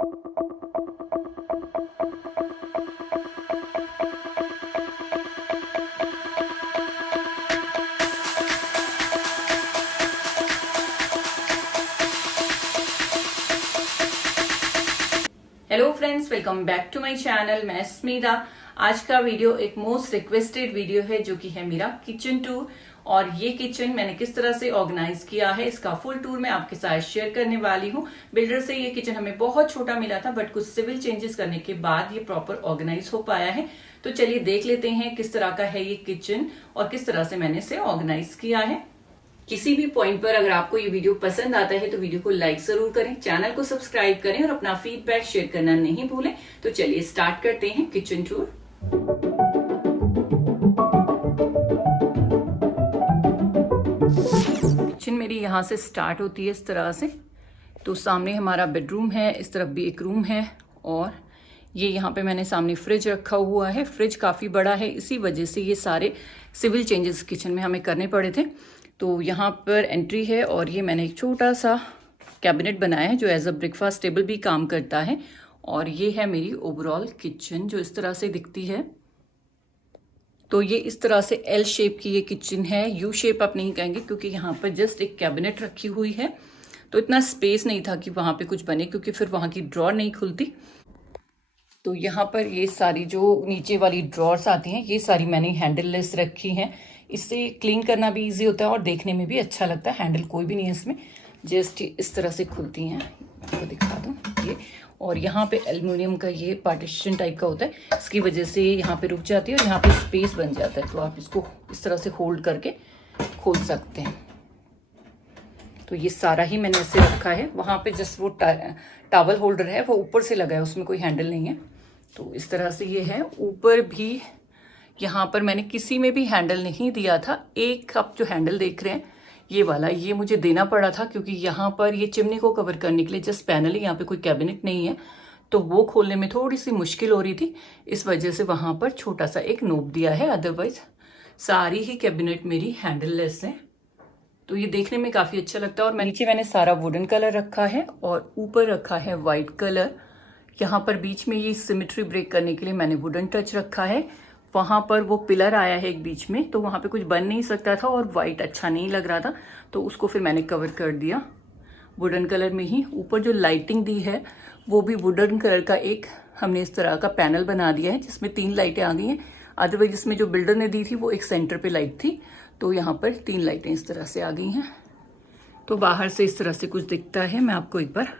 Hello friends, welcome back to my channel. मैं स्मिता। आज का वीडियो एक मोस्ट रिक्वेस्टेड वीडियो है जो कि है मेरा किचन टूर। और ये किचन मैंने किस तरह से ऑर्गेनाइज किया है, इसका फुल टूर मैं आपके साथ शेयर करने वाली हूँ। बिल्डर से ये किचन हमें बहुत छोटा मिला था, बट कुछ सिविल चेंजेस करने के बाद ये प्रॉपर ऑर्गेनाइज हो पाया है। तो चलिए देख लेते हैं किस तरह का है ये किचन और किस तरह से मैंने इसे ऑर्गेनाइज किया है। किसी भी पॉइंट पर अगर आपको ये वीडियो पसंद आता है तो वीडियो को लाइक जरूर करें, चैनल को सब्सक्राइब करें और अपना फीडबैक शेयर करना नहीं भूलें। तो चलिए स्टार्ट करते हैं किचन टूर। किचन मेरी यहाँ से स्टार्ट होती है इस तरह से। तो सामने हमारा बेडरूम है, इस तरफ भी एक रूम है और ये यहाँ पे मैंने सामने फ्रिज रखा हुआ है। फ्रिज काफी बड़ा है, इसी वजह से ये सारे सिविल चेंजेस किचन में हमें करने पड़े थे। तो यहाँ पर एंट्री है और ये मैंने एक छोटा सा कैबिनेट बनाया है जो एज अ ब्रेकफास्ट टेबल भी काम करता है। और ये है मेरी ओवरऑल किचन जो इस तरह से दिखती है। तो ये इस तरह से एल शेप की ये किचन है। यू शेप आप नहीं कहेंगे क्योंकि यहाँ पर जस्ट एक कैबिनेट रखी हुई है, तो इतना स्पेस नहीं था कि वहाँ पे कुछ बने, क्योंकि फिर वहाँ की ड्रॉर नहीं खुलती। तो यहाँ पर ये सारी जो नीचे वाली ड्रॉर्स आती हैं ये सारी मैंने हैंडल लेस रखी हैं। इससे क्लीन करना भी इजी होता है और देखने में भी अच्छा लगता है। हैंडल कोई भी नहीं है इसमें, जस्ट इस तरह से खुलती हैं। आपको दिखा दूँ ये। और यहाँ पे एल्युमिनियम का ये पार्टीशन टाइप का होता है, इसकी वजह से यहाँ पे रुक जाती है और यहाँ पे स्पेस बन जाता है। तो आप इसको इस तरह से होल्ड करके खोल सकते हैं। तो ये सारा ही मैंने ऐसे रखा है। वहाँ पे जस्ट वो टॉवल होल्डर है, वो ऊपर से लगा है, उसमें कोई हैंडल नहीं है। तो इस तरह से ये है। ऊपर भी यहाँ पर मैंने किसी में भी हैंडल नहीं दिया था। एक आप जो हैंडल देख रहे हैं ये वाला, ये मुझे देना पड़ा था क्योंकि यहाँ पर ये चिमनी को कवर करने के लिए जस्ट पैनल ही, यहाँ पे कोई कैबिनेट नहीं है, तो वो खोलने में थोड़ी सी मुश्किल हो रही थी। इस वजह से वहाँ पर छोटा सा एक नोब दिया है, अदरवाइज सारी ही कैबिनेट मेरी हैंडल लेस है। तो ये देखने में काफ़ी अच्छा लगता है। और नीचे मैंने सारा वुडन कलर रखा है और ऊपर रखा है वाइट कलर। यहाँ पर बीच में ये सिमेट्री ब्रेक करने के लिए मैंने वुडन टच रखा है। वहाँ पर वो पिलर आया है एक बीच में, तो वहाँ पे कुछ बन नहीं सकता था और वाइट अच्छा नहीं लग रहा था, तो उसको फिर मैंने कवर कर दिया वुडन कलर में ही। ऊपर जो लाइटिंग दी है वो भी वुडन कलर का एक हमने इस तरह का पैनल बना दिया है जिसमें 3 लाइटें आ गई हैं। अदरवाइज इसमें जो बिल्डर ने दी थी वो एक सेंटर पे लाइट थी, तो यहाँ पर 3 लाइटें इस तरह से आ गई हैं। तो बाहर से इस तरह से कुछ दिखता है। मैं आपको एक बार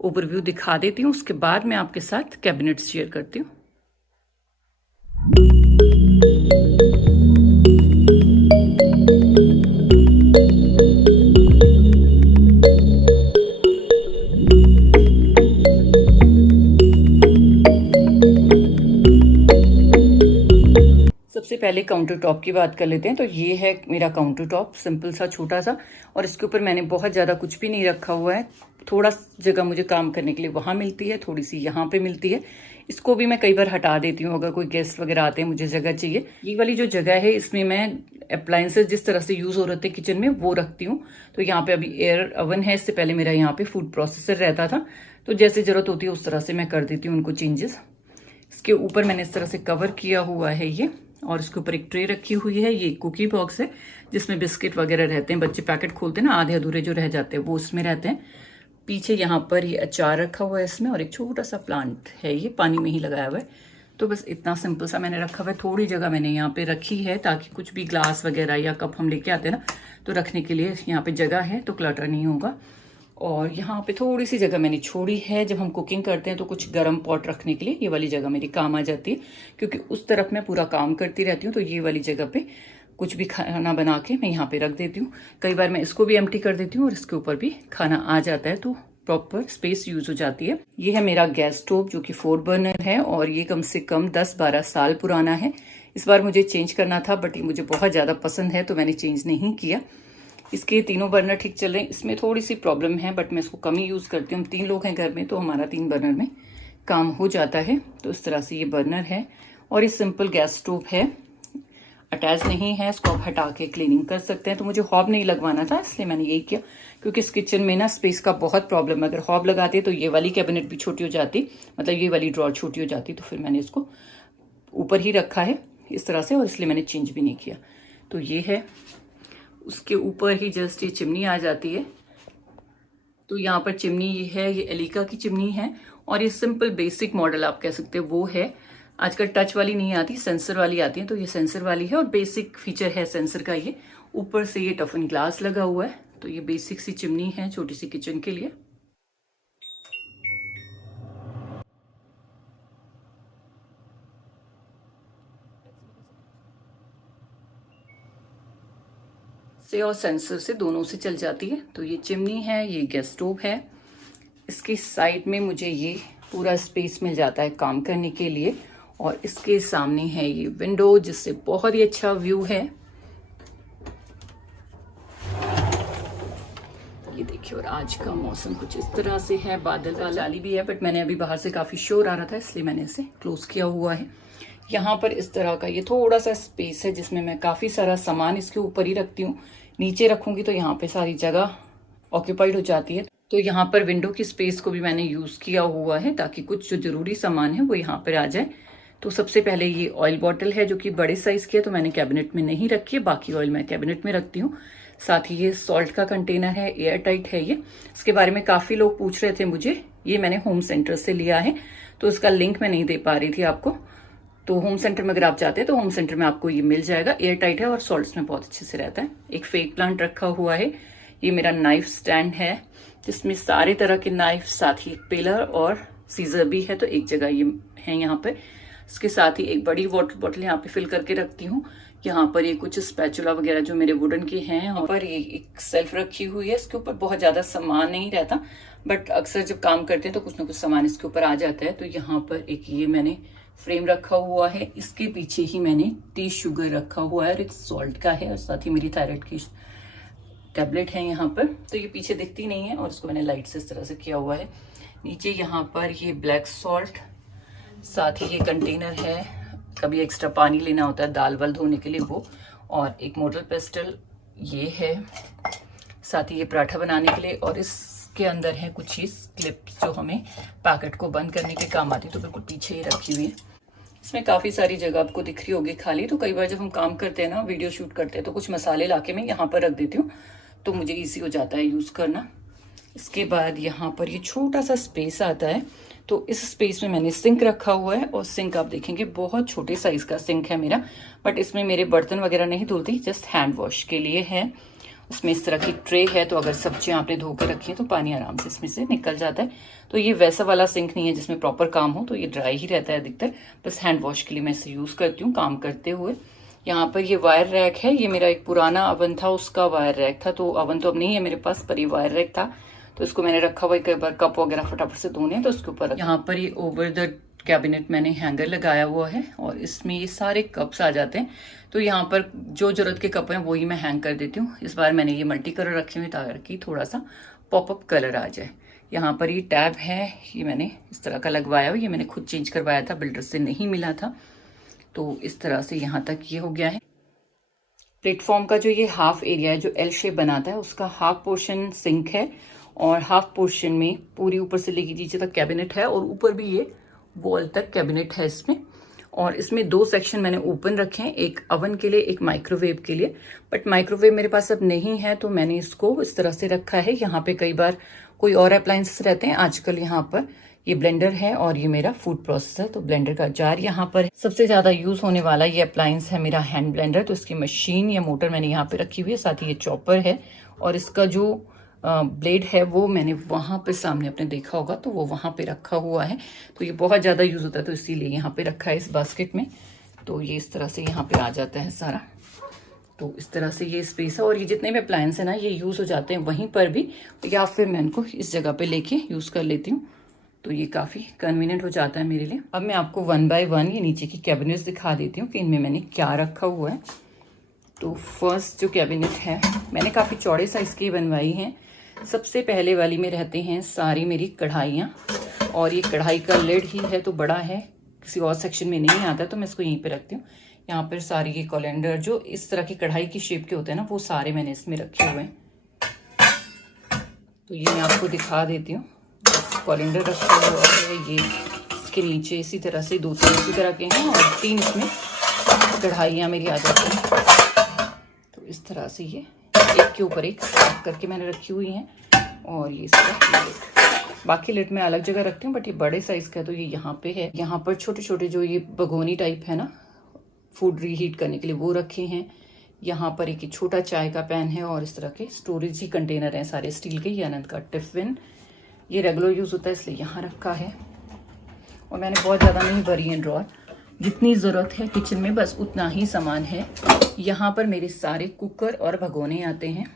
ओवरव्यू दिखा देती हूँ, उसके बाद मैं आपके साथ कैबिनेट शेयर करती हूँ। सबसे पहले काउंटर टॉप की बात कर लेते हैं। तो ये है मेरा काउंटर टॉप, सिंपल सा छोटा सा, और इसके ऊपर मैंने बहुत ज़्यादा कुछ भी नहीं रखा हुआ है। थोड़ा जगह मुझे काम करने के लिए वहाँ मिलती है, थोड़ी सी यहाँ पे मिलती है। इसको भी मैं कई बार हटा देती हूँ, अगर कोई गेस्ट वगैरह आते हैं मुझे जगह चाहिए। ये वाली जो जगह है इसमें मैं अप्लायंसेस जिस तरह से यूज हो रहे थे किचन में वो रखती हूँ। तो यहाँ पे अभी एयर ओवन है, इससे पहले मेरा यहाँ पे फूड प्रोसेसर रहता था, तो जैसे जरूरत होती है उस तरह से मैं कर देती हूँ उनको चेंजेस। इसके ऊपर मैंने इस तरह से कवर किया हुआ है ये, और इसके ऊपर एक ट्रे रखी हुई है। ये कुकी बॉक्स है जिसमें बिस्किट वगैरह रहते हैं, बच्चे पैकेट खोलते हैं ना, आधे अधूरे जो रह जाते हैं वो उसमें रहते हैं। पीछे यहाँ पर ये अचार रखा हुआ है इसमें, और एक छोटा सा प्लांट है, ये पानी में ही लगाया हुआ है। तो बस इतना सिंपल सा मैंने रखा हुआ है। थोड़ी जगह मैंने यहाँ पे रखी है ताकि कुछ भी ग्लास वगैरह या कप हम लेके आते हैं ना, तो रखने के लिए यहाँ पे जगह है, तो क्लटर नहीं होगा। और यहाँ पे थोड़ी सी जगह मैंने छोड़ी है, जब हम कुकिंग करते हैं तो कुछ गर्म पॉट रखने के लिए ये वाली जगह मेरी काम आ जाती है, क्योंकि उस तरफ मैं पूरा काम करती रहती हूँ। तो ये वाली जगह पे कुछ भी खाना बना के मैं यहाँ पे रख देती हूँ। कई बार मैं इसको भी एम्प्टी कर देती हूँ और इसके ऊपर भी खाना आ जाता है, तो प्रॉपर स्पेस यूज हो जाती है। ये है मेरा गैस स्टोव जो कि 4 बर्नर है और ये कम से कम 10-12 साल पुराना है। इस बार मुझे चेंज करना था, बट ये मुझे बहुत ज़्यादा पसंद है तो मैंने चेंज नहीं किया। इसके 3 बर्नर ठीक चल रहे हैं। इसमें थोड़ी सी प्रॉब्लम है, बट मैं इसको कम ही यूज़ करती हूँ। हम 3 लोग हैं घर में, तो हमारा 3 बर्नर में काम हो जाता है। तो इस तरह से ये बर्नर है और ये सिंपल गैस स्टोव है। अटैच नहीं है, इसको आप हटा के क्लीनिंग कर सकते हैं। तो मुझे हॉब नहीं लगवाना था, इसलिए मैंने यही किया, क्योंकि इस किचन में ना स्पेस का बहुत प्रॉब्लम है। अगर हॉब लगाते तो ये वाली कैबिनेट भी छोटी हो जाती, मतलब ये वाली ड्रॉर छोटी हो जाती। तो फिर मैंने इसको ऊपर ही रखा है इस तरह से, और इसलिए मैंने चेंज भी नहीं किया। तो ये है, उसके ऊपर ही जस्ट ये चिमनी आ जाती है। तो यहाँ पर चिमनी ये है, ये एलिका की चिमनी है, और ये सिंपल बेसिक मॉडल आप कह सकते हैं वो है। आजकल टच वाली नहीं आती, सेंसर वाली आती है। तो ये सेंसर वाली है और बेसिक फीचर है सेंसर का ये। ऊपर से ये टफन ग्लास लगा हुआ है। तो ये बेसिक सी चिमनी है छोटी सी किचन के लिए। से और सेंसर से दोनों से चल जाती है। तो ये चिमनी है, ये गैस स्टोव है। इसकी साइड में मुझे ये पूरा स्पेस मिल जाता है काम करने के लिए, और इसके सामने है ये विंडो, जिससे बहुत ही अच्छा व्यू है। ये देखिए, और आज का मौसम कुछ इस तरह से है, बादल वाला भी है, बट मैंने अभी बाहर से काफी शोर आ रहा था, इसलिए मैंने इसे क्लोज किया हुआ है। यहाँ पर इस तरह का ये थोड़ा सा स्पेस है, जिसमें मैं काफी सारा सामान इसके ऊपर ही रखती हूँ। नीचे रखूंगी तो यहाँ पे सारी जगह ऑक्यूपाइड हो जाती है। तो यहाँ पर विंडो की स्पेस को भी मैंने यूज किया हुआ है, ताकि कुछ जो जरूरी सामान है वो यहाँ पर आ जाए। तो सबसे पहले ये ऑयल बॉटल है, जो कि बड़े साइज की है, तो मैंने कैबिनेट में नहीं रखी है, बाकी ऑयल मैं कैबिनेट में रखती हूँ। साथ ही ये सॉल्ट का कंटेनर है, एयर टाइट है ये। इसके बारे में काफी लोग पूछ रहे थे मुझे, ये मैंने होम सेंटर से लिया है, तो इसका लिंक मैं नहीं दे पा रही थी आपको। तो होम सेंटर में अगर आप चाहते हैं तो होम सेंटर में आपको ये मिल जाएगा। एयर टाइट है और सॉल्ट्स में बहुत अच्छे से रहता है। एक फेक प्लांट रखा हुआ है। ये मेरा नाइफ स्टैंड है, जिसमें सारे तरह के नाइफ, साथ ही एक पिलर और सीजर भी है, तो एक जगह ये है यहाँ पे। इसके साथ ही एक बड़ी वाटर बॉटल यहाँ पे फिल करके रखती हूँ। यहाँ पर ये कुछ स्पैचुला वगैरह जो मेरे वुडन के हैं। यहाँ पर ये एक सेल्फ रखी हुई है, इसके ऊपर बहुत ज्यादा सामान नहीं रहता, बट अक्सर जब काम करते हैं तो कुछ ना कुछ सामान इसके ऊपर आ जाता है। तो यहाँ पर एक ये मैंने फ्रेम रखा हुआ है, इसके पीछे ही मैंने टी शुगर रखा हुआ है, और एक सॉल्ट का है, और साथ ही मेरी थायराइड की टैबलेट है यहाँ पर। तो ये पीछे दिखती नहीं है, और इसको मैंने लाइट से इस तरह से किया हुआ है। नीचे यहाँ पर ये ब्लैक सॉल्ट, साथ ही ये कंटेनर है, कभी एक्स्ट्रा पानी लेना होता है दाल वाल धोने के लिए वो, और एक मोटर पेस्टल ये है, साथ ही ये पराठा बनाने के लिए, और इसके अंदर है कुछ चीज क्लिप्स जो हमें पैकेट को बंद करने के काम आती है। तो बिल्कुल पीछे ही रखी हुई है। इसमें काफी सारी जगह आपको दिख रही होगी खाली। तो कई बार जब हम काम करते हैं ना, वीडियो शूट करते हैं, तो कुछ मसाले लाके मैं यहाँ पर रख देती हूँ, तो मुझे इजी हो जाता है यूज करना। इसके बाद यहाँ पर ये छोटा सा स्पेस आता है, तो इस स्पेस में मैंने सिंक रखा हुआ है। और सिंक आप देखेंगे बहुत छोटे साइज का सिंक है मेरा, बट इसमें मेरे बर्तन वगैरह नहीं धुलती, जस्ट हैंड वॉश के लिए है। उसमें इस तरह की ट्रे है, तो अगर सब्जियां आपने धो कर रखी है तो पानी आराम से इसमें से निकल जाता है। तो ये वैसा वाला सिंक नहीं है जिसमें प्रॉपर काम हो, तो ये ड्राई ही रहता है अधिकतर, बस हैंड वॉश के लिए मैं इसे यूज करती हूँ काम करते हुए। यहाँ पर ये वायर रैक है, ये मेरा एक पुराना अवन था, उसका वायर रैक था। तो अवन तो अब नहीं है मेरे पास, पर ये वायर रैक था, तो इसको मैंने रखा हुआ है। कई बार कप वगैरह फटाफट से धोने हैं तो उसके ऊपर। यहाँ पर ये ओवर द कैबिनेट मैंने हैंगर लगाया हुआ है, और इसमें ये सारे कप्स आ जाते हैं। तो यहाँ पर जो जरूरत के कप हैं वही मैं हैंग कर देती हूँ। इस बार मैंने ये मल्टी कलर रखे हुए ताकि थोड़ा सा पॉपअप कलर आ जाए। यहाँ पर ये टैब है, ये मैंने इस तरह का लगवाया हुआ, ये मैंने खुद चेंज करवाया था, बिल्डर से नहीं मिला था। तो इस तरह से यहाँ तक ये हो गया है। प्लेटफॉर्म का जो ये हाफ एरिया है, जो एल शेप बनाता है, उसका हाफ पोर्शन सिंक है, और हाफ पोर्शन में पूरी ऊपर से लेके नीचे तक कैबिनेट है, और ऊपर भी ये वॉल तक कैबिनेट है इसमें। और इसमें दो सेक्शन मैंने ओपन रखे हैं, एक अवन के लिए, एक माइक्रोवेव के लिए। बट माइक्रोवेव मेरे पास अब नहीं है, तो मैंने इसको इस तरह से रखा है। यहाँ पे कई बार कोई और अप्लायंसेस रहते हैं। आजकल यहाँ पर ये ब्लेंडर है, और ये मेरा फूड प्रोसेसर, तो ब्लेंडर का जार यहाँ पर है। सबसे ज्यादा यूज होने वाला ये अप्लायंस है मेरा हैंड ब्लेंडर, तो इसकी मशीन या मोटर मैंने यहाँ पे रखी हुई है। साथ ही ये चॉपर है, और इसका जो ब्लेड है वो मैंने वहां पे सामने अपने देखा होगा, तो वो वहां पे रखा हुआ है। तो ये बहुत ज्यादा यूज होता है, तो इसीलिए यहाँ पे रखा है इस बास्केट में। तो ये इस तरह से यहाँ पे आ जाता है सारा। तो इस तरह से ये स्पेस है, और ये जितने भी अप्लायंस है ना, ये यूज हो जाते हैं वहीं पर भी, या फिर मैं इनको इस जगह पे लेके यूज कर लेती हूँ। तो ये काफी कन्वीनियंट हो जाता है मेरे लिए। अब मैं आपको 1 बाय 1 ये नीचे की कैबिनेट्स दिखा देती हूँ कि इनमें मैंने क्या रखा हुआ है। तो फर्स्ट जो कैबिनेट है, मैंने काफी चौड़े साइज की बनवाई है। सबसे पहले वाली में रहते हैं सारी मेरी कढ़ाइयाँ, और ये कढ़ाई का लिड ही है, तो बड़ा है, किसी और सेक्शन में नहीं आता, तो मैं इसको यहीं पे रखती हूँ। यहाँ पर सारी ये कोलेंडर जो इस तरह की कढ़ाई की शेप के होते हैं ना, वो सारे मैंने इसमें रखे हुए हैं। तो ये मैं आपको दिखा देती हूँ। कोलेंडर रखा हुआ है, ये इसके नीचे इसी तरह से 2-3 इसी तरह के हैं और 3 इसमें कढ़ाइयाँ मेरी आ जाती हैं। तो इस तरह से ये एक के ऊपर एक स्टैक करके मैंने रखी हुई हैं। और ये इसका लिड, बाकी लिड मैं अलग जगह रखती हूँ, बट ये बड़े साइज का है तो ये यहाँ पे है। यहाँ पर छोटे छोटे जो ये भगोनी टाइप है ना, फूड रीहीट करने के लिए, वो रखे हैं। यहाँ पर एक छोटा चाय का पैन है और इस तरह के स्टोरेज ही कंटेनर हैं सारे स्टील के। ये अनंत का टिफिन, ये रेगुलर यूज होता है इसलिए यहाँ रखा है। और मैंने बहुत ज़्यादा नहीं भरी है ड्रॉर, जितनी ज़रूरत है किचन में बस उतना ही सामान है। यहाँ पर मेरे सारे कुकर और भगोने आते हैं।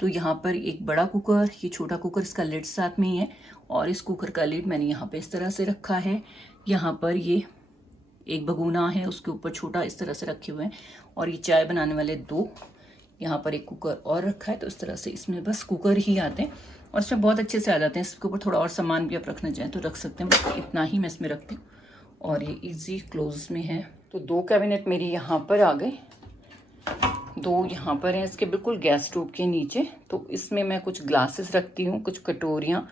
तो यहाँ पर एक बड़ा कुकर, ये छोटा कुकर, इसका लिड साथ में ही है और इस कुकर का लिड मैंने यहाँ पे इस तरह से रखा है। यहाँ पर ये एक भगोना है, उसके ऊपर छोटा इस तरह से रखे हुए हैं। और ये चाय बनाने वाले 2, यहाँ पर एक कुकर और रखा है। तो इस तरह से इसमें बस कुकर ही आते हैं और इसमें बहुत अच्छे से आ जाते हैं। इसके ऊपर थोड़ा और सामान भी आप रखना चाहें तो रख सकते हैं, बस इतना ही मैं इसमें रखती हूँ। और ये इजी क्लोज में है। तो 2 कैबिनेट मेरी यहाँ पर आ गए, 2 यहाँ पर हैं इसके बिल्कुल गैस स्टोव के नीचे। तो इसमें मैं कुछ ग्लासेस रखती हूँ, कुछ कटोरियाँ,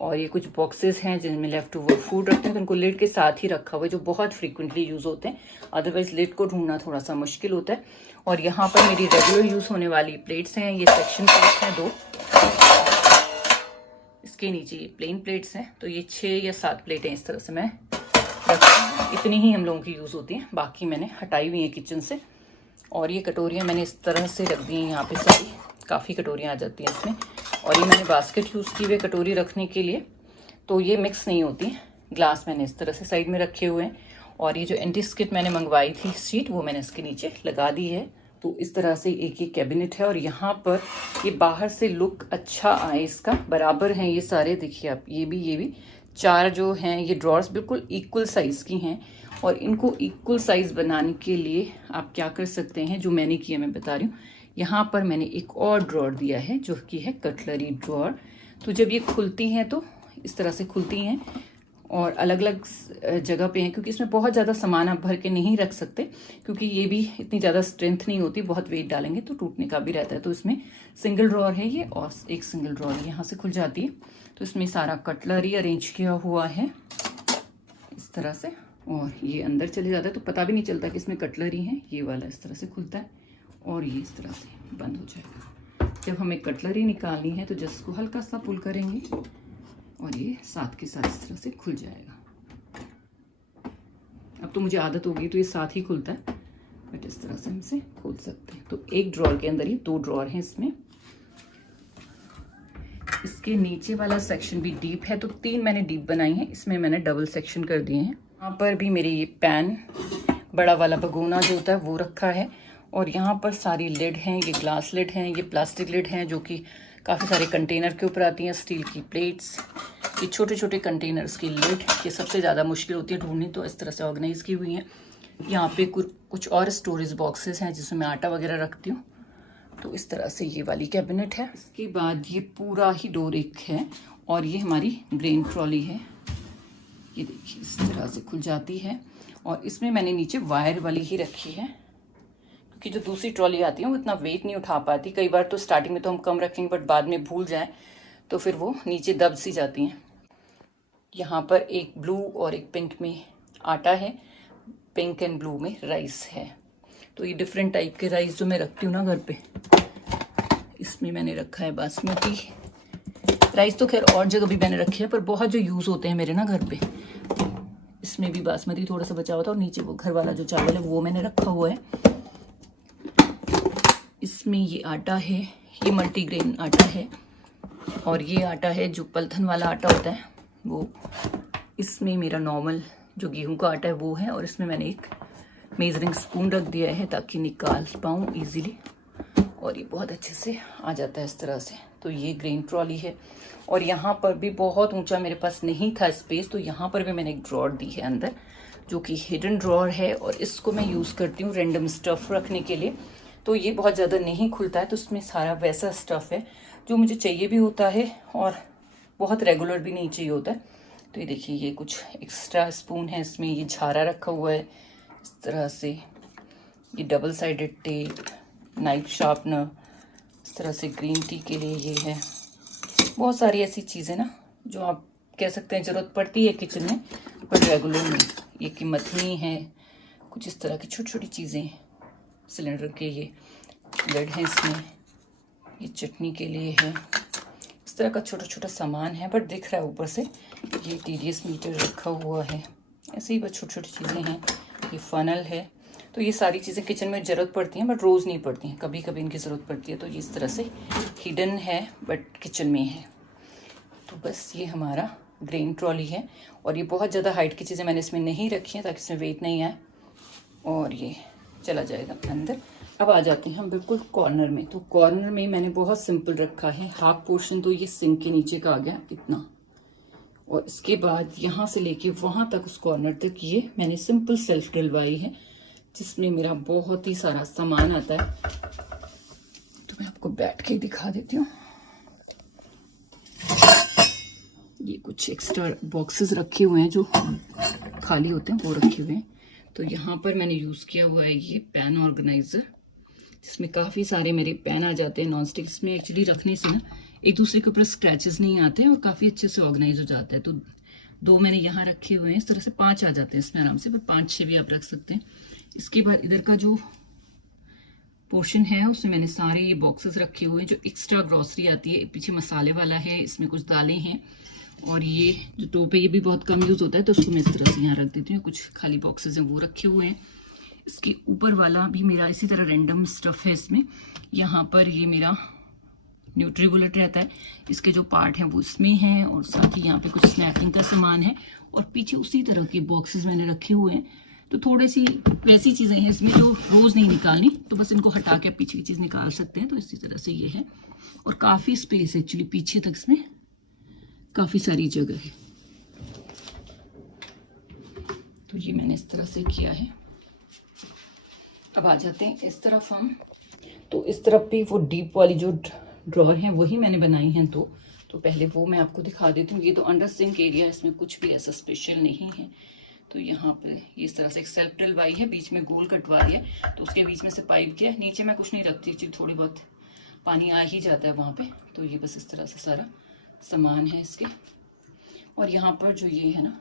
और ये कुछ बॉक्सेस हैं जिनमें लेफ्ट ओवर फूड रखते हैं। तो उनको लिड के साथ ही रखा हुआ है, जो बहुत फ्रीक्वेंटली यूज़ होते हैं, अदरवाइज लिड को ढूंढना थोड़ा सा मुश्किल होता है। और यहाँ पर मेरी रेगुलर यूज़ होने वाली प्लेट्स हैं, ये सेक्शन प्लेट्स हैं 2। इसके नीचे ये प्लेन प्लेट्स हैं। तो ये 6 या 7 प्लेटें इस तरह से मैं रखती हूँ, इतनी ही हम लोगों की यूज़ होती हैं, बाकी मैंने हटाई हुई हैं किचन से। और ये कटोरियाँ मैंने इस तरह से रख दी हैं यहाँ पे सारी, काफ़ी कटोरियाँ आ जाती हैं इसमें। और ये मैंने बास्केट यूज़ की हुई कटोरी रखने के लिए, तो ये मिक्स नहीं होती। ग्लास मैंने इस तरह से साइड में रखे हुए हैं। और ये जो एंटी स्किट मैंने मंगवाई थी शीट, वो मैंने इसके नीचे लगा दी है। तो इस तरह से एक ये कैबिनेट है। और यहाँ पर ये बाहर से लुक अच्छा आए इसका, बराबर हैं ये सारे, देखिए आप, ये भी 4 जो हैं ये ड्रॉर्स बिल्कुल इक्वल साइज़ की हैं। और इनको इक्वल साइज़ बनाने के लिए आप क्या कर सकते हैं, जो मैंने किया मैं बता रही हूँ। यहाँ पर मैंने एक और ड्रॉर दिया है जो कि है कटलरी ड्रॉर। तो जब ये खुलती हैं तो इस तरह से खुलती हैं और अलग अलग जगह पे हैं, क्योंकि इसमें बहुत ज़्यादा सामान आप भर के नहीं रख सकते, क्योंकि ये भी इतनी ज़्यादा स्ट्रेंथ नहीं होती, बहुत वेट डालेंगे तो टूटने का भी रहता है। तो इसमें सिंगल ड्रॉर है ये, और एक सिंगल ड्रॉर यहाँ से खुल जाती है। तो इसमें सारा कटलरी अरेंज किया हुआ है इस तरह से, और ये अंदर चले जाता है तो पता भी नहीं चलता कि इसमें कटलरी है। ये वाला इस तरह से खुलता है और ये इस तरह से बंद हो जाएगा। जब हमें कटलरी निकालनी है तो जस्ट को हल्का सा पुल करेंगे और ये साथ के साथ इस तरह से खुल जाएगा। अब तो मुझे आदत हो गई तो ये साथ ही खुलता है, बट इस तरह से हम इसे खोल सकते हैं। तो एक ड्रॉर के अंदर ही 2 ड्रॉर हैं इसमें। इसके नीचे वाला सेक्शन भी डीप है, तो 3 मैंने डीप बनाई हैं, इसमें मैंने डबल सेक्शन कर दिए हैं। यहाँ पर भी मेरे ये पैन, बड़ा वाला भगोना जो होता है वो रखा है। और यहाँ पर सारी लिड हैं, ये ग्लास लिड हैं, ये प्लास्टिक लिड हैं जो कि काफ़ी सारे कंटेनर के ऊपर आती हैं। स्टील की प्लेट्स, ये छोटे छोटे कंटेनर्स की लिड, ये सबसे ज़्यादा मुश्किल होती है ढूंढनी, तो इस तरह से ऑर्गेनाइज की हुई हैं। यहाँ पे कुछ और स्टोरेज बॉक्सेस हैं जिसमें मैं आटा वगैरह रखती हूँ। तो इस तरह से ये वाली कैबिनेट है। इसके बाद ये पूरा ही डोर एक है और ये हमारी ग्रेन ट्रॉली है। ये देखिए इस तरह से खुल जाती है और इसमें मैंने नीचे वायर वाली ही रखी है, क्योंकि जो दूसरी ट्रॉली आती है वो इतना वेट नहीं उठा पाती। कई बार तो स्टार्टिंग में तो हम कम रखेंगे, बट बाद में भूल जाएं तो फिर वो नीचे दब सी जाती हैं। यहाँ पर एक ब्लू और एक पिंक में आटा है, पिंक एंड ब्लू में राइस है। तो ये डिफरेंट टाइप के राइस जो मैं रखती हूँ ना घर पे, इसमें मैंने रखा है बासमती राइस। तो खैर और जगह भी मैंने रखे हैं, पर बहुत जो यूज़ होते हैं मेरे ना घर पे, इसमें भी बासमती थोड़ा सा बचा हुआ था। और नीचे वो घर वाला जो चावल है वो मैंने रखा हुआ है। इसमें ये आटा है, ये मल्टीग्रेन आटा है। और ये आटा है जो पलथन वाला आटा होता है वो। इसमें मेरा नॉर्मल जो गेहूं का आटा है वो है। और इसमें मैंने एक मेजरिंग स्पून रख दिया है ताकि निकाल पाऊँ ईजीली, और ये बहुत अच्छे से आ जाता है इस तरह से। तो ये ग्रेन ट्रॉली है। और यहाँ पर भी बहुत ऊंचा मेरे पास नहीं था स्पेस, तो यहाँ पर भी मैंने एक ड्रॉर दी है अंदर, जो कि हिडन ड्रॉर है। और इसको मैं यूज़ करती हूँ रैंडम स्टफ़ रखने के लिए। तो ये बहुत ज़्यादा नहीं खुलता है, तो इसमें सारा वैसा स्टफ़ है जो मुझे चाहिए भी होता है और बहुत रेगुलर भी नहीं चाहिए होता है। तो ये देखिए, ये कुछ एक्स्ट्रा स्पून है, इसमें ये झारा रखा हुआ है इस तरह से। ये double sided tape, knife sharpener, इस तरह से ग्रीन टी के लिए ये है। बहुत सारी ऐसी चीज़ें ना जो आप कह सकते हैं ज़रूरत पड़ती है किचन में पर रेगुलर नहीं। ये की मथनी है, कुछ इस तरह की छोटी छोटी चीज़ें। सिलेंडर के ये लेड हैं इसमें, ये चटनी के लिए है। इस तरह का छोटा छोटा सामान है बट दिख रहा है ऊपर से। ये TDS मीटर रखा हुआ है, ऐसे ही बस छोटी छोटी चीज़ें हैं। ये फनल है। तो ये सारी चीज़ें किचन में ज़रूरत पड़ती हैं बट रोज़ नहीं पड़ती हैं, कभी कभी इनकी ज़रूरत पड़ती है। तो ये इस तरह से हिडन है बट किचन में है। तो बस ये हमारा ग्रेन ट्रॉली है और ये बहुत ज़्यादा हाइट की चीज़ें मैंने इसमें नहीं रखी हैं ताकि इसमें वेट नहीं आए और ये चला जाएगा अंदर। अब आ जाते हैं हम बिल्कुल कॉर्नर में। तो कॉर्नर में मैंने बहुत सिंपल रखा है। हाफ पोर्शन तो ये सिंक के नीचे का आ गया इतना, और इसके बाद यहाँ से लेके वहाँ तक उस कॉर्नर तक ये मैंने सिंपल सेल्फ डलवाई है जिसमें मेरा बहुत ही सारा सामान आता है। तो मैं आपको बैठ के दिखा देती हूँ। ये कुछ एक्स्ट्रा बॉक्सेस रखे हुए हैं जो खाली होते हैं, वो रखे हुए हैं। तो यहाँ पर मैंने यूज़ किया हुआ है ये पेन ऑर्गेनाइज़र, जिसमें काफ़ी सारे मेरे पेन आ जाते हैं नॉनस्टिक। इसमें एक्चुअली रखने से ना एक दूसरे के ऊपर स्क्रैचेस नहीं आते और काफ़ी अच्छे से ऑर्गेनाइज हो जाता है। तो 2 मैंने यहाँ रखे हुए हैं, इस तरह से 5 आ जाते हैं इसमें आराम से, पर 5-6 भी आप रख सकते हैं। इसके बाद इधर का जो पोर्शन है उसमें मैंने सारे ये बॉक्सेस रखे हुए हैं। जो एक्स्ट्रा ग्रॉसरी आती है, पीछे मसाले वाला है, इसमें कुछ दालें हैं और ये जो टोप है ये भी बहुत कम यूज़ होता है तो उसको मैं इस तरह से यहाँ रख देती हूँ। कुछ खाली बॉक्सेस हैं वो रखे हुए हैं। इसके ऊपर वाला भी मेरा इसी तरह रैंडम स्टफ़ है इसमें। यहाँ पर ये मेरा न्यूट्रीबुलेट रहता है, इसके जो पार्ट हैं वो इसमें हैं और साथ ही यहाँ पे कुछ स्नैकिंग का सामान है और पीछे उसी तरह के बॉक्सेस मैंने रखे हुए हैं। तो थोड़ी सी वैसी चीज़ें हैं इसमें जो रोज़ नहीं निकालनी, तो बस इनको हटा के पीछे की चीज़ निकाल सकते हैं। तो इसी तरह से ये है और काफ़ी स्पेस एक्चुअली पीछे तक इसमें काफ़ी सारी जगह है। तो ये मैंने इस तरह से किया है। अब आ जाते हैं इस तरफ हम। तो इस तरफ भी वो डीप वाली जो ड्रॉर हैं वही मैंने बनाई हैं। तो पहले वो मैं आपको दिखा देती हूँ। ये तो अंडर सिंक एरिया, इसमें कुछ भी ऐसा स्पेशल नहीं है। तो यहाँ पे ये इस तरह से एक सेल्फ डलवाई है, बीच में गोल कटवा दिया तो उसके बीच में से पाइप किया। नीचे मैं कुछ नहीं रखती थी, थोड़ी बहुत पानी आ ही जाता है वहाँ पे। तो ये बस इस तरह से सारा सामान है इसके। और यहाँ पर जो ये है ना,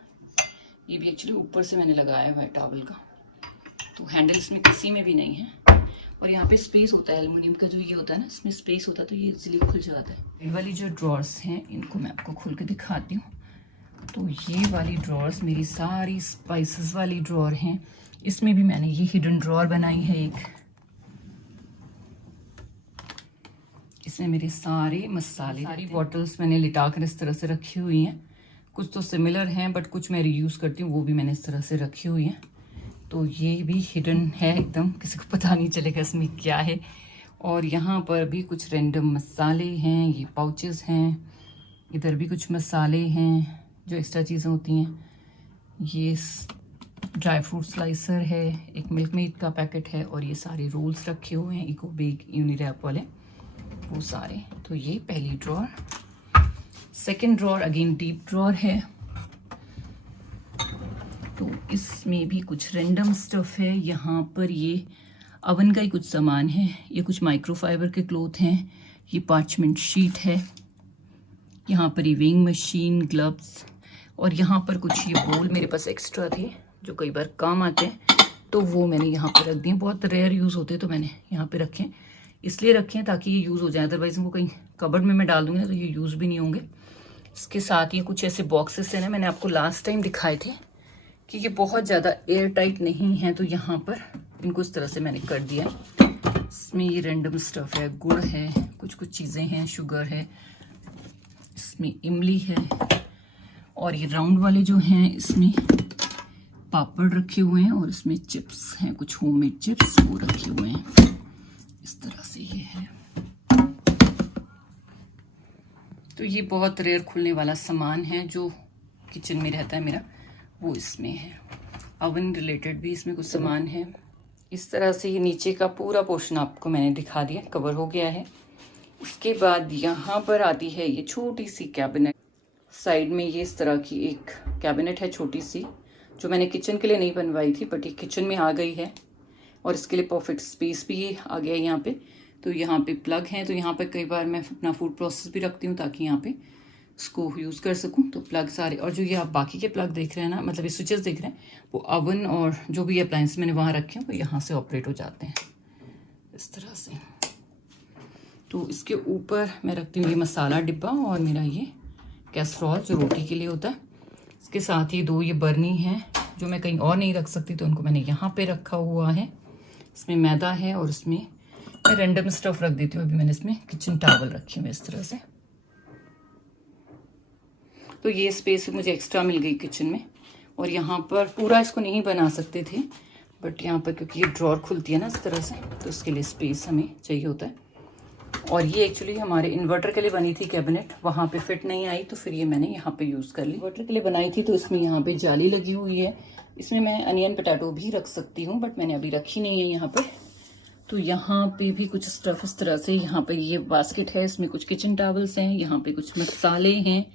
ये भी एक्चुअली ऊपर से मैंने लगाया हुआ है टॉवल का, तो हैंडल इसमें किसी में भी नहीं है। और यहाँ पे स्पेस होता है, एल्युमिनियम का जो ये होता है ना, इसमें स्पेस होता है तो ये इजीली खुल जाता है। इन वाली जो ड्रॉर्स हैं इनको मैं आपको खोल के दिखाती हूँ। तो ये वाली ड्रॉर्स मेरी सारी स्पाइसेस वाली ड्रॉर हैं। इसमें भी मैंने ये हिडन ड्रॉर बनाई है एक। इसमें मेरे सारे मसाले, सारी बॉटल्स मैंने लिटा कर इस तरह से रखी हुई हैं। कुछ तो सिमिलर हैं बट कुछ मैं रीयूज़ करती हूँ, वो भी मैंने इस तरह से रखी हुई हैं। तो ये भी हिडन है एकदम, किसी को पता नहीं चलेगा इसमें क्या है। और यहाँ पर भी कुछ रैंडम मसाले हैं, ये पाउचेस हैं। इधर भी कुछ मसाले हैं जो एक्स्ट्रा चीज़ें होती हैं। ये ड्राई फ्रूट स्लाइसर है, एक मिल्क मेड का पैकेट है और ये सारे रोल्स रखे हुए हैं इको बेक यूनिरैप वाले, वो सारे। तो ये पहली drawer. Second drawer again deep drawer है। तो इसमें भी कुछ रैंडम स्टफ़ है। यहाँ पर ये अवन का ही कुछ सामान है, ये कुछ माइक्रोफाइबर के क्लॉथ हैं, ये पार्चमेंट शीट है, यहाँ पर ये वेइंग मशीन, ग्लव्स, और यहाँ पर कुछ ये बोल मेरे पास एक्स्ट्रा थे जो कई बार काम आते हैं तो वो मैंने यहाँ पर रख दिए। बहुत रेयर यूज़ होते तो मैंने यहाँ पे रखे, इसलिए रखे हैं ताकि ये यूज़ हो जाए, अदरवाइज इनको कहीं कबर्ड में मैं डाल दूँगी ना तो ये यूज़ भी नहीं होंगे। इसके साथ ये कुछ ऐसे बॉक्सेस हैं ना, मैंने आपको लास्ट टाइम दिखाए थे कि ये बहुत ज़्यादा एयर टाइट नहीं है, तो यहाँ पर इनको इस तरह से मैंने कर दिया। इसमें ये रैंडम स्टफ़ है, गुड़ है, कुछ कुछ चीज़ें हैं, शुगर है, इसमें इमली है, और ये राउंड वाले जो हैं इसमें पापड़ रखे हुए हैं और इसमें चिप्स हैं, कुछ होममेड चिप्स वो रखे हुए हैं। इस तरह से ये है। तो ये बहुत रेयर खुलने वाला सामान है जो किचन में रहता है मेरा, वो इसमें है। ओवन रिलेटेड भी इसमें कुछ सामान है। इस तरह से ये नीचे का पूरा पोर्शन आपको मैंने दिखा दिया, कवर हो गया है। उसके बाद यहाँ पर आती है ये छोटी सी कैबिनेट। साइड में ये इस तरह की एक कैबिनेट है छोटी सी, जो मैंने किचन के लिए नहीं बनवाई थी बट ये किचन में आ गई है। और इसके लिए परफेक्ट स्पेस भी आ गया है यहाँ पे। तो यहाँ पे प्लग है, तो यहाँ पे कई बार मैं अपना फूड प्रोसेस भी रखती हूँ ताकि यहाँ पे इसको यूज़ कर सकूँ। तो प्लग सारे, और जो ये आप बाकी के प्लग देख रहे हैं ना, मतलब ये स्विचेस देख रहे हैं, वो ओवन और जो भी अप्लायंस मैंने वहाँ रखे हैं वो यहाँ से ऑपरेट हो जाते हैं इस तरह से। तो इसके ऊपर मैं रखती हूँ ये मसाला डिब्बा और मेरा ये कैसरोल जो रोटी के लिए होता है। इसके साथ ही 2 ये बर्नी हैं जो मैं कहीं और नहीं रख सकती, तो उनको मैंने यहाँ पे रखा हुआ है। इसमें मैदा है और इसमें मैं रैंडम स्टफ रख देती हूँ। अभी मैंने इसमें किचन टॉवल रखी हुई इस तरह से। तो ये स्पेस मुझे एक्स्ट्रा मिल गई किचन में। और यहाँ पर पूरा इसको नहीं बना सकते थे, बट यहाँ पर क्योंकि ये ड्रॉर खुलती है ना इस तरह से, तो इसके लिए स्पेस हमें चाहिए होता है। और ये एक्चुअली हमारे इन्वर्टर के लिए बनी थी कैबिनेट, वहाँ पे फिट नहीं आई, तो फिर ये मैंने यहाँ पे यूज़ कर ली। इन्वर्टर के लिए बनाई थी तो इसमें यहाँ पे जाली लगी हुई है। इसमें मैं अनियन पोटैटो भी रख सकती हूँ, बट मैंने अभी रखी नहीं है यहाँ पे। तो यहाँ पे भी कुछ स्टफ इस तरह से, यहाँ पे ये बास्केट है, इसमें कुछ किचन टॉवल्स हैं, यहाँ पे कुछ मसाले हैं।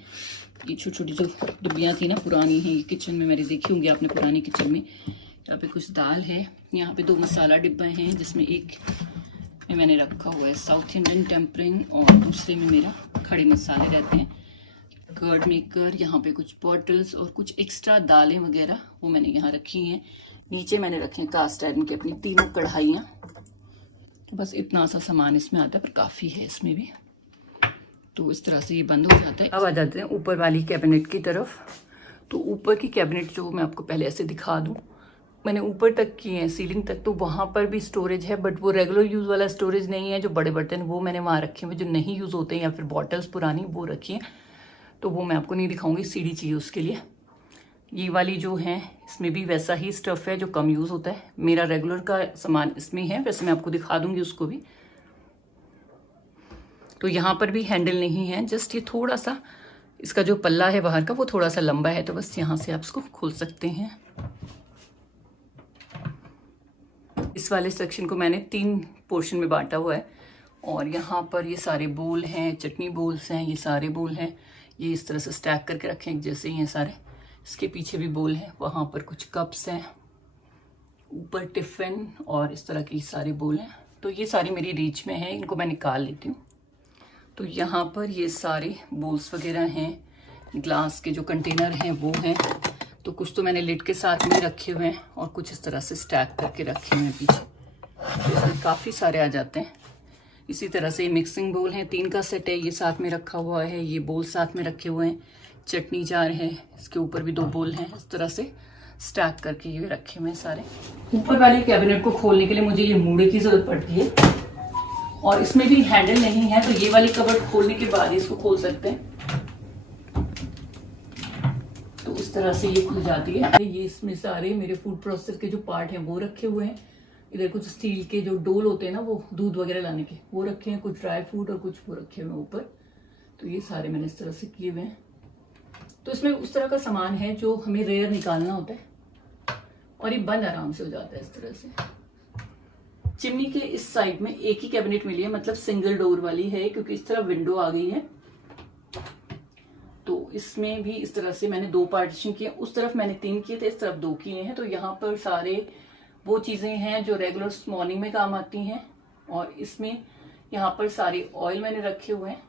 ये छोटी छोटी जो डिब्बियाँ थी ना पुरानी है, ये किचन में मेरी देखी होंगी आपने पुरानी किचन में। यहाँ पे कुछ दाल है, यहाँ पे 2 मसाला डिब्बे हैं जिसमें एक में मैंने रखा हुआ है साउथ इंडियन टेम्परिंग और दूसरे में मेरा खड़े मसाले रहते हैं, कर्ड मेकर। यहाँ पे कुछ बॉटल्स और कुछ एक्स्ट्रा दालें वगैरह वो मैंने यहाँ रखी हैं। नीचे मैंने रखे हैं कास्ट आयरन की अपनी 3 कढ़ाइयाँ। तो बस इतना सा सामान इसमें आता है, पर काफ़ी है इसमें भी। तो इस तरह से ये बंद हो जाता है। अब आ जाते हैं ऊपर वाली कैबिनेट की तरफ। तो ऊपर की कैबिनेट जो मैं आपको पहले ऐसे दिखा दूँ, मैंने ऊपर तक की है, सीलिंग तक, तो वहाँ पर भी स्टोरेज है, बट वो रेगुलर यूज़ वाला स्टोरेज नहीं है। जो बड़े बर्तन वो मैंने वहाँ रखे हुए, जो नहीं यूज़ होते हैं या फिर बॉटल्स पुरानी वो रखी हैं, तो वो मैं आपको नहीं दिखाऊंगी, सीढ़ी चाहिए उसके लिए। ये वाली जो है इसमें भी वैसा ही स्टफ़ है जो कम यूज़ होता है। मेरा रेगुलर का सामान इसमें है, वैसे मैं आपको दिखा दूँगी उसको भी। तो यहाँ पर भी हैंडल नहीं है, जस्ट ये थोड़ा सा इसका जो पल्ला है बाहर का वो थोड़ा सा लंबा है, तो बस यहाँ से आप इसको खोल सकते हैं। इस वाले सेक्शन को मैंने 3 पोर्शन में बांटा हुआ है। और यहाँ पर ये सारे बोल हैं, चटनी बोल्स हैं, ये सारे बोल हैं, ये इस तरह से स्टैक करके रखे हैं जैसे ही हैं सारे। इसके पीछे भी बोल हैं, वहाँ पर कुछ कप्स हैं, ऊपर टिफ़िन और इस तरह के सारे बोल हैं। तो ये सारी मेरी रीच में है, इनको मैं निकाल लेती हूँ। तो यहाँ पर ये सारे बोल्स वगैरह हैं, ग्लास के जो कंटेनर हैं वो हैं। तो कुछ तो मैंने लिड के साथ में रखे हुए हैं और कुछ इस तरह से स्टैक करके रखे हुए हैं पीछे, तो इसमें काफ़ी सारे आ जाते हैं। इसी तरह से मिक्सिंग बोल हैं, 3 का सेट है, ये साथ में रखा हुआ है, ये बोल साथ में रखे हुए हैं। चटनी जार है, इसके ऊपर भी 2 बोल हैं, इस तरह से स्टैक करके ये रखे हुए हैं सारे। ऊपर वाले कैबिनेट को खोलने के लिए मुझे ये मूड़े की ज़रूरत पड़ती है, और इसमें भी हैंडल नहीं है, तो ये वाली कबर्ड खोलने के बाद इसको खोल सकते हैं। तो इस तरह से ये खुल जाती है। ये इसमें सारे मेरे फूड प्रोसेसर के जो पार्ट हैं वो रखे हुए हैं। इधर कुछ स्टील के जो डोल होते हैं ना, वो दूध वगैरह लाने के, वो रखे हैं, कुछ ड्राई फ्रूट और कुछ वो रखे हुए हैं ऊपर। तो ये सारे मैंने इस तरह से किए हुए हैं। तो इसमें उस तरह का सामान है जो हमें रेयर निकालना होता है, और ये बंद आराम से हो जाता है इस तरह से। चिमनी के इस साइड में एक ही कैबिनेट मिली है, मतलब सिंगल डोर वाली है, क्योंकि इस तरफ विंडो आ गई है। तो इसमें भी इस तरह से मैंने 2 पार्टीशन किए, उस तरफ मैंने 3 किए थे, इस तरफ 2 किए हैं। तो यहाँ पर सारे वो चीज़ें हैं जो रेगुलर मॉर्निंग में काम आती हैं। और इसमें यहाँ पर सारे ऑयल मैंने रखे हुए हैं,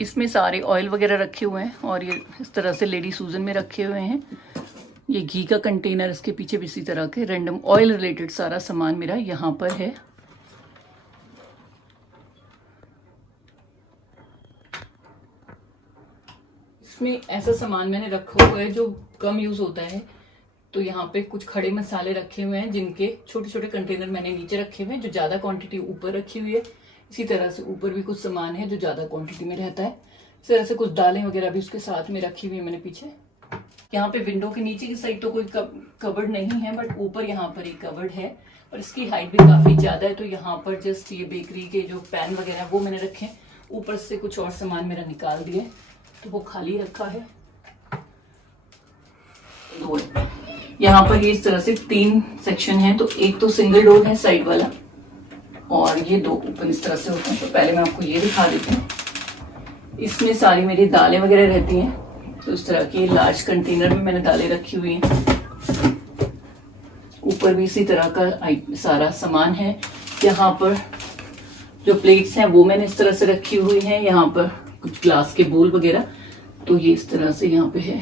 इसमें सारे ऑयल वगैरह रखे हुए हैं। और ये इस तरह से लेडी सूजन में रखे हुए हैं। ये घी का कंटेनर, इसके पीछे भी इसी तरह के रैंडम ऑयल रिलेटेड सारा सामान मेरा यहाँ पर है। इसमें ऐसा सामान मैंने रखा हुआ है जो कम यूज होता है। तो यहाँ पे कुछ खड़े मसाले रखे हुए हैं, जिनके छोटे छोटे कंटेनर मैंने नीचे रखे हुए हैं, जो ज्यादा क्वांटिटी ऊपर रखी हुई है। इसी तरह से ऊपर भी कुछ सामान है जो ज्यादा क्वांटिटी में रहता है। इस तरह से कुछ दालें वगैरह भी उसके साथ में रखी हुई है मैंने पीछे। यहाँ पे विंडो के नीचे की साइड तो कोई कबर्ड नहीं है, बट ऊपर यहाँ पर एक कबर्ड है, और इसकी हाइट भी काफी ज्यादा है। तो यहाँ पर जस्ट ये बेकरी के जो पैन वगैरह वो मैंने रखे, ऊपर से कुछ और सामान मेरा निकाल दिए, तो वो खाली रखा है। यहाँ पर ये इस तरह से 3 सेक्शन है। तो एक तो सिंगल डोर है साइड वाला, और ये 2 ओपन इस तरह से होते हैं। तो पहले मैं आपको ये दिखा देती हूँ। इसमें सारी मेरी दालें वगैरह रहती हैं। तो इस तरह के लार्ज कंटेनर में मैंने दालें रखी हुई हैं। ऊपर भी इसी तरह का सारा सामान है। यहाँ पर जो प्लेट्स हैं वो मैंने इस तरह से रखी हुई हैं। यहाँ पर कुछ ग्लास के बोल वगैरह, तो ये इस तरह से यहाँ पे है।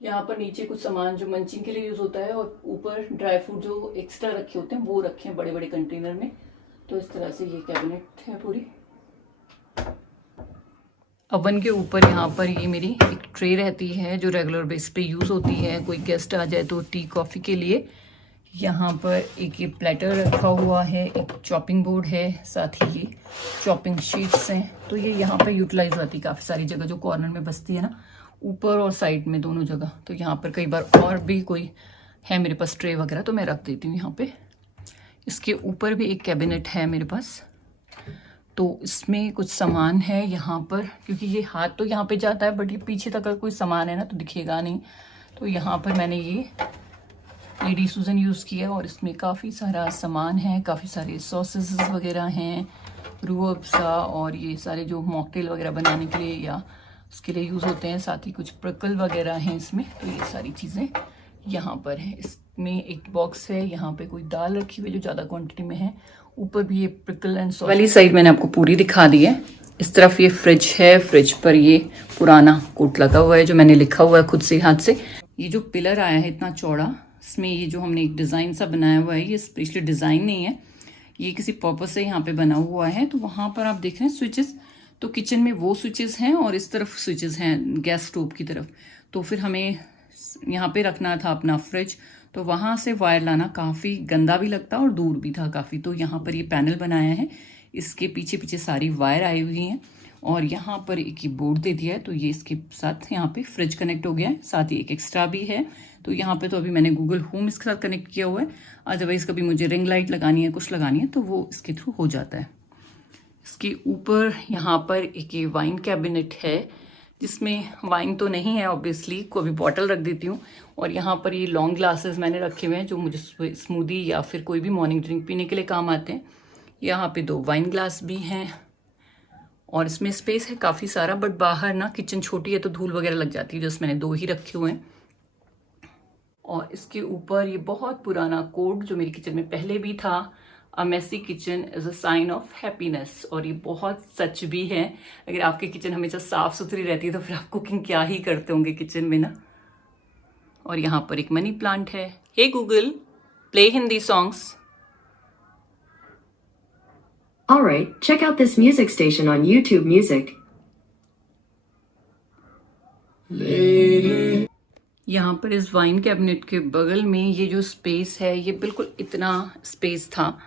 यहाँ पर नीचे कुछ सामान जो मंचिंग के लिए यूज होता है और ऊपर ड्राई फ्रूट जो एक्स्ट्रा रखे होते हैं वो रखे हैं बड़े बड़े कंटेनर में। तो इस तरह से ये कैबिनेट है पूरी। ओवन के ऊपर यहाँ पर ये मेरी एक ट्रे रहती है जो रेगुलर बेस पे यूज़ होती है, कोई गेस्ट आ जाए तो टी कॉफ़ी के लिए। यहाँ पर एक ये प्लेटर रखा हुआ है, एक चॉपिंग बोर्ड है, साथ ही ये चॉपिंग शीट्स हैं। तो ये यहाँ पर यूटिलाइज होती है काफ़ी सारी जगह, जो कॉर्नर में बसती है ना, ऊपर और साइड में दोनों जगह। तो यहाँ पर कई बार और भी कोई है मेरे पास ट्रे वगैरह तो मैं रख देती हूँ यहाँ पे। इसके ऊपर भी एक कैबिनेट है मेरे पास, तो इसमें कुछ सामान है यहाँ पर, क्योंकि ये हाथ तो यहाँ पे जाता है बट ये पीछे तक अगर कोई सामान है ना तो दिखेगा नहीं। तो यहाँ पर मैंने ये लेडी सूजन यूज़ किया है और इसमें काफ़ी सारा सामान है, काफ़ी सारे सॉसेस वगैरह हैं, रूह अफ़ज़ा और ये सारे जो मॉकटेल वगैरह बनाने के लिए या उसके लिए यूज़ होते हैं। साथ ही कुछ प्रिकल वगैरह हैं इसमें। तो ये सारी चीज़ें यहाँ पर है। इसमें एक बॉक्स है, यहाँ पे कोई दाल रखी हुई जो ज़्यादा क्वांटिटी में है। ऊपर भी ये प्रिकल एंड सॉस वाली साइड मैंने आपको पूरी दिखा दी है। इस तरफ ये फ्रिज है, फ्रिज पर ये पुराना कोट लगा हुआ है जो मैंने लिखा हुआ है खुद से हाथ से। ये जो पिलर आया है इतना चौड़ा, इसमें ये जो हमने एक डिज़ाइन सा बनाया हुआ है, ये स्पेशली डिज़ाइन नहीं है, ये किसी पर्पज से यहाँ पे बना हुआ है। तो वहाँ पर आप देख रहे हैं स्विचेस, तो किचन में वो स्विचेस हैं और इस तरफ स्विचेस हैं गैस स्टोव की तरफ। तो फिर हमें यहाँ पे रखना था अपना फ्रिज, तो वहाँ से वायर लाना काफ़ी गंदा भी लगता और दूर भी था काफ़ी। तो यहाँ पर ये पैनल बनाया है, इसके पीछे पीछे सारी वायर आई हुई हैं और यहाँ पर एक बोर्ड दे दिया है। तो ये इसके साथ यहाँ पे फ्रिज कनेक्ट हो गया है, साथ ही एक एक्स्ट्रा भी है। तो यहाँ पे तो अभी मैंने गूगल होम इसके साथ कनेक्ट किया हुआ है, अदरवाइज कभी मुझे रिंग लाइट लगानी है, कुछ लगानी है तो वो इसके थ्रू हो जाता है। इसके ऊपर यहाँ पर एक ये वाइन कैबिनेट है जिसमें वाइन तो नहीं है ऑब्वियसली, को अभी बॉटल रख देती हूँ। और यहाँ पर ये लॉन्ग ग्लासेस मैंने रखे हुए हैं जो मुझे स्मूदी या फिर कोई भी मॉर्निंग ड्रिंक पीने के लिए काम आते हैं। यहाँ पे 2 वाइन ग्लास भी हैं और इसमें स्पेस है काफ़ी सारा, बट बाहर ना किचन छोटी है तो धूल वगैरह लग जाती है, जस्ट मैंने 2 ही रखे हुए हैं। और इसके ऊपर ये बहुत पुराना कोड जो मेरी किचन में पहले भी था, a messy kitchen is a sign of happiness. और ये बहुत सच भी है। अगर आपकी किचन हमेशा साफ सुथरी रहती है तो फिर आप कुकिंग क्या ही करते होंगे किचन में ना। और यहाँ पर एक मनी प्लांट है। Hey Google, play Hindi songs. Alright, check out this music station on YouTube Music. यहाँ पर इस वाइन कैबिनेट के बगल में ये जो स्पेस है, ये बिल्कुल इतना स्पेस था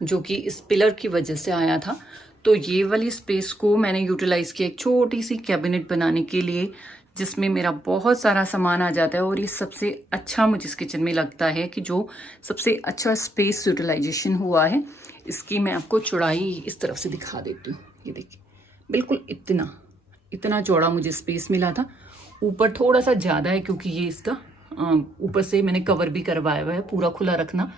जो कि इस पिलर की वजह से आया था। तो ये वाली स्पेस को मैंने यूटिलाइज किया एक छोटी सी कैबिनेट बनाने के लिए, जिसमें मेरा बहुत सारा सामान आ जाता है। और ये सबसे अच्छा मुझे इस किचन में लगता है कि जो सबसे अच्छा स्पेस यूटिलाइजेशन हुआ है। इसकी मैं आपको चौड़ाई इस तरफ से दिखा देती हूँ। ये देखिए, बिल्कुल इतना चौड़ा मुझे स्पेस मिला था। ऊपर थोड़ा सा ज़्यादा है क्योंकि ये इसका ऊपर से मैंने कवर भी करवाया हुआ है। पूरा खुला रखना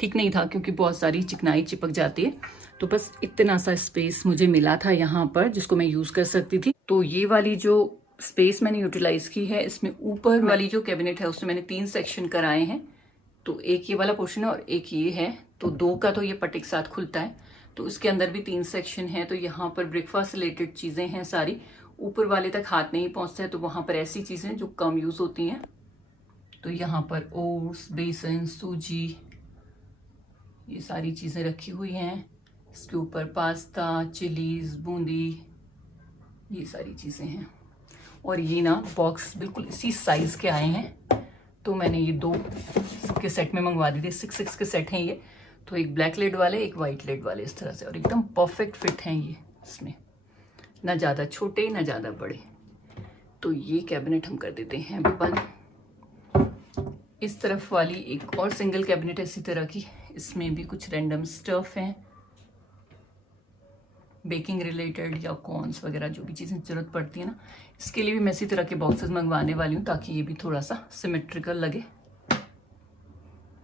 ठीक नहीं था क्योंकि बहुत सारी चिकनाई चिपक जाती है। तो बस इतना सा स्पेस मुझे मिला था यहाँ पर जिसको मैं यूज़ कर सकती थी। तो ये वाली जो स्पेस मैंने यूटिलाइज की है, इसमें ऊपर वाली जो कैबिनेट है उसमें मैंने 3 सेक्शन कराए हैं। तो एक ये वाला पोर्शन है और एक ये है, तो 2 का तो ये पट एक साथ खुलता है। तो इसके अंदर भी 3 सेक्शन है। तो यहाँ पर ब्रेकफास्ट रिलेटेड चीज़ें हैं सारी, ऊपर वाले तक हाथ नहीं पहुँचता है तो वहाँ पर ऐसी चीज़ें जो कम यूज़ होती हैं। तो यहाँ पर ओट्स, बेसन, सूजी, ये सारी चीज़ें रखी हुई हैं। इसके ऊपर पास्ता, चिलीज, बूंदी, ये सारी चीज़ें हैं। और ये ना बॉक्स बिल्कुल इसी साइज़ के आए हैं। तो मैंने ये 2 के सेट में मंगवा दी थी। 6 के सेट हैं ये। तो एक ब्लैक लेड वाले, एक वाइट लेड वाले, इस तरह से। और एकदम परफेक्ट फिट हैं ये, इसमें ना ज़्यादा छोटे ना ज़्यादा बड़े। तो ये कैबिनेट हम कर देते हैं बंद। इस तरफ वाली एक और सिंगल कैबिनेट है इसी तरह की। इसमें भी कुछ रैंडम स्टफ हैं, बेकिंग रिलेटेड या कॉर्न्स वगैरह जो भी चीज़ें ज़रूरत पड़ती है ना, इसके लिए भी मैं इसी तरह के बॉक्सेस मंगवाने वाली हूँ ताकि ये भी थोड़ा सा सिमेट्रिकल लगे।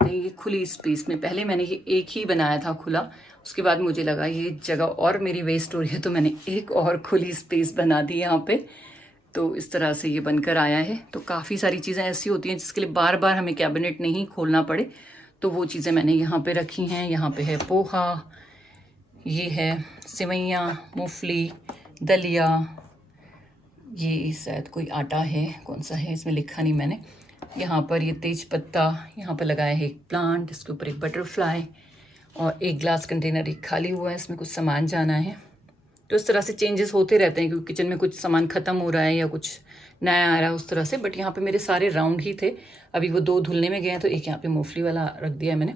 सकते हैं ये खुली स्पेस में। पहले मैंने ये एक ही बनाया था खुला, उसके बाद मुझे लगा ये जगह और मेरी वेस्ट हो रही है, तो मैंने एक और खुली स्पेस बना दी यहाँ पे। तो इस तरह से ये बनकर आया है। तो काफ़ी सारी चीज़ें ऐसी होती हैं जिसके लिए बार बार हमें कैबिनेट नहीं खोलना पड़े, तो वो चीज़ें मैंने यहाँ पे रखी हैं। यहाँ पे है पोहा, ये है सेवैयाँ, मूंगफली, दलिया, ये शायद कोई आटा है, कौन सा है इसमें लिखा नहीं मैंने। यहाँ पर ये तेज पत्ता, यहाँ पर लगाया है एक प्लांट, इसके ऊपर एक बटरफ्लाई, और एक ग्लास कंटेनर एक खाली हुआ है, इसमें कुछ सामान जाना है। तो इस तरह से चेंजेस होते रहते हैं क्योंकि किचन में कुछ सामान ख़त्म हो रहा है या कुछ नया आ रहा है उस तरह से। बट यहाँ पे मेरे सारे राउंड ही थे, अभी वो 2 धुलने में गए हैं, तो एक यहाँ पे मूंगफली वाला रख दिया है मैंने।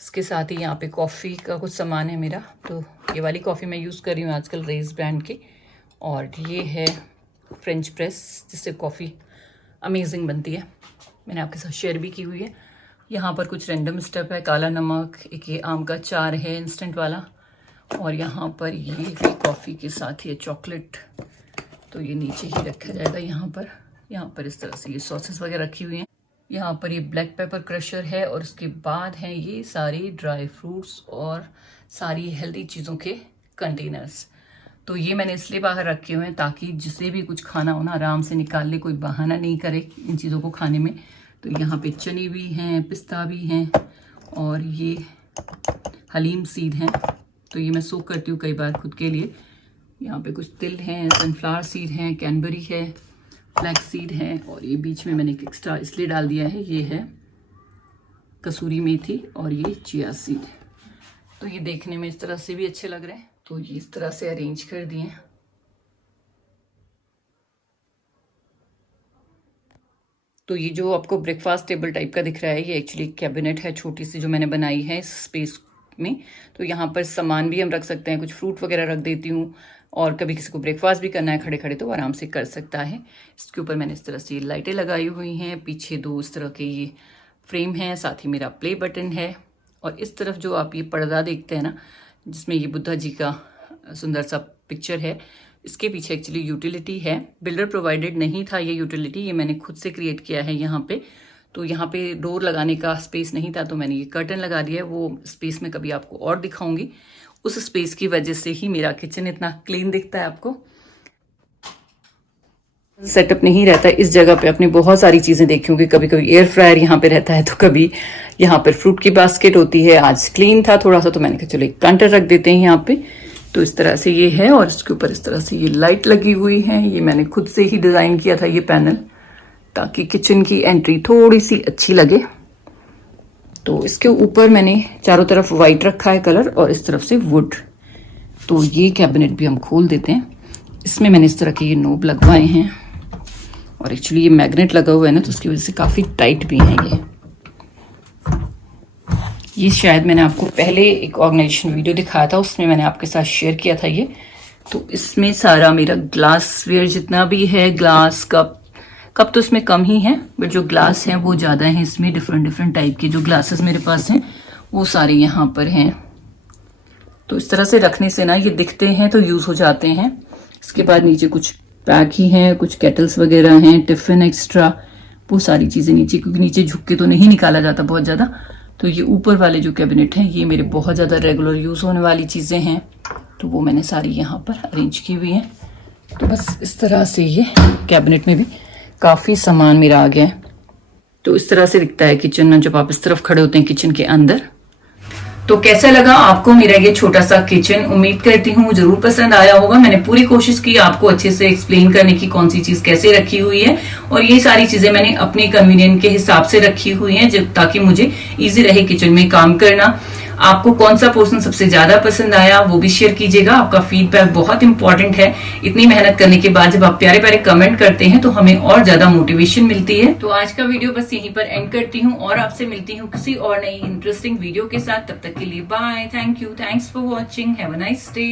इसके साथ ही यहाँ पे कॉफ़ी का कुछ सामान है मेरा, तो ये वाली कॉफ़ी मैं यूज़ कर रही हूँ आजकल रेज ब्रांड की। और ये है फ्रेंच प्रेस, जिससे कॉफ़ी अमेजिंग बनती है, मैंने आपके साथ शेयर भी की हुई है। यहाँ पर कुछ रैंडम स्टेप है, काला नमक, एक ये आम का अचार है इंस्टेंट वाला, और यहाँ पर ये भी कॉफ़ी के साथ ये चॉकलेट, तो ये नीचे ही रखा जाएगा यहाँ पर इस तरह से ये सॉसेस वगैरह रखी हुई हैं। यहाँ पर ये ब्लैक पेपर क्रशर है, और उसके बाद हैं ये सारी ड्राई फ्रूट्स और सारी हेल्दी चीज़ों के कंटेनर्स। तो ये मैंने इसलिए बाहर रखे हुए हैं ताकि जिसे भी कुछ खाना हो ना आराम से निकाल ले, कोई बहाना नहीं करे इन चीज़ों को खाने में। तो यहाँ पे चने भी हैं, पिस्ता भी हैं, और ये हलीम सीड हैं, तो ये मैं सोक करती हूँ कई बार खुद के लिए। यहाँ पे कुछ तिल हैं, सनफ्लावर सीड हैं, कैनबेरी है, फ्लैक्स सीड है, और ये बीच में मैंने एक एक्स्ट्रा इसलिए डाल दिया है, ये है कसूरी मेथी, और ये चिया सीड। तो ये देखने में इस तरह से भी अच्छे लग रहे हैं, तो ये इस तरह से अरेंज कर दिए। तो ये जो आपको ब्रेकफास्ट टेबल टाइप का दिख रहा है, ये एक्चुअली कैबिनेट है छोटी सी जो मैंने बनाई है इस स्पेस में। तो यहाँ पर सामान भी हम रख सकते हैं, कुछ फ्रूट वगैरह रख देती हूँ, और कभी किसी को ब्रेकफास्ट भी करना है खड़े खड़े तो आराम से कर सकता है। इसके ऊपर मैंने इस तरह से लाइटें लगाई हुई हैं, पीछे 2 इस तरह के ये फ्रेम हैं, साथ ही मेरा प्ले बटन है, और इस तरफ जो आप ये पर्दा देखते हैं ना, जिसमें ये बुद्धा जी का सुंदर सा पिक्चर है, इसके पीछे एक्चुअली यूटिलिटी है। बिल्डर प्रोवाइडेड नहीं था ये यूटिलिटी, ये मैंने खुद से क्रिएट किया है यहाँ पे। तो यहाँ पे डोर लगाने का स्पेस नहीं था, तो मैंने ये कर्टन लगा दिया है। वो स्पेस में कभी आपको और दिखाऊंगी। उस स्पेस की वजह से ही मेरा किचन इतना क्लीन दिखता है आपको। सेटअप नहीं रहता इस जगह पे, अपनी बहुत सारी चीजें देखी होंगी। कभी कभी एयर फ्रायर यहाँ पे रहता है, तो कभी यहाँ पर फ्रूट की बास्केट होती है। आज क्लीन था थोड़ा सा, तो मैंने कहा चलो एक काउंटर रख देते हैं यहाँ पे। तो इस तरह से ये है, और इसके ऊपर इस तरह से ये लाइट लगी हुई है। ये मैंने खुद से ही डिजाइन किया था ये पैनल, ताकि किचन की एंट्री थोड़ी सी अच्छी लगे। तो इसके ऊपर मैंने चारों तरफ व्हाइट रखा है कलर, और इस तरफ से वुड। तो ये कैबिनेट भी हम खोल देते हैं। इसमें मैंने इस तरह के ये नोब लगवाए हैं, और एक्चुअली ये मैग्नेट लगा हुआ है ना, तो उसकी वजह से काफ़ी टाइट भी हैं ये शायद मैंने आपको पहले एक ऑर्गेनाइजेशन वीडियो दिखाया था, उसमें मैंने आपके साथ शेयर किया था ये। तो इसमें सारा मेरा ग्लास वेयर जितना भी है, ग्लास कप तो इसमें कम ही है, बट जो ग्लास हैं वो ज़्यादा हैं इसमें। डिफरेंट टाइप के जो ग्लासेस मेरे पास हैं वो सारे यहाँ पर हैं। तो इस तरह से रखने से ना ये दिखते हैं तो यूज़ हो जाते हैं। इसके बाद नीचे कुछ पैक ही हैं, कुछ केटल्स वगैरह हैं, टिफिन एक्स्ट्रा, वो सारी चीज़ें नीचे, क्योंकि नीचे झुक के तो नहीं निकाला जाता बहुत ज़्यादा। तो ये ऊपर वाले जो कैबिनेट हैं ये मेरे बहुत ज़्यादा रेगुलर यूज़ होने वाली चीज़ें हैं, तो वो मैंने सारी यहाँ पर अरेंज की हुई हैं। तो बस इस तरह से ये कैबिनेट में भी काफ़ी सामान मेरा आ गया है। तो इस तरह से दिखता है किचन में जब आप इस तरफ खड़े होते हैं किचन के अंदर। तो कैसा लगा आपको मेरा ये छोटा सा किचन? उम्मीद करती हूँ जरूर पसंद आया होगा। मैंने पूरी कोशिश की आपको अच्छे से एक्सप्लेन करने की, कौन सी चीज कैसे रखी हुई है, और ये सारी चीजें मैंने अपने कन्वीनियंट के हिसाब से रखी हुई हैं, ताकि मुझे इजी रहे किचन में काम करना। आपको कौन सा पोर्शन सबसे ज्यादा पसंद आया वो भी शेयर कीजिएगा। आपका फीडबैक बहुत इंपॉर्टेंट है। इतनी मेहनत करने के बाद जब आप प्यारे प्यारे कमेंट करते हैं तो हमें और ज्यादा मोटिवेशन मिलती है। तो आज का वीडियो बस यहीं पर एंड करती हूँ, और आपसे मिलती हूँ किसी और नई इंटरेस्टिंग वीडियो के साथ। तब तक के लिए bye, thank you, thanks for watching, have a nice day.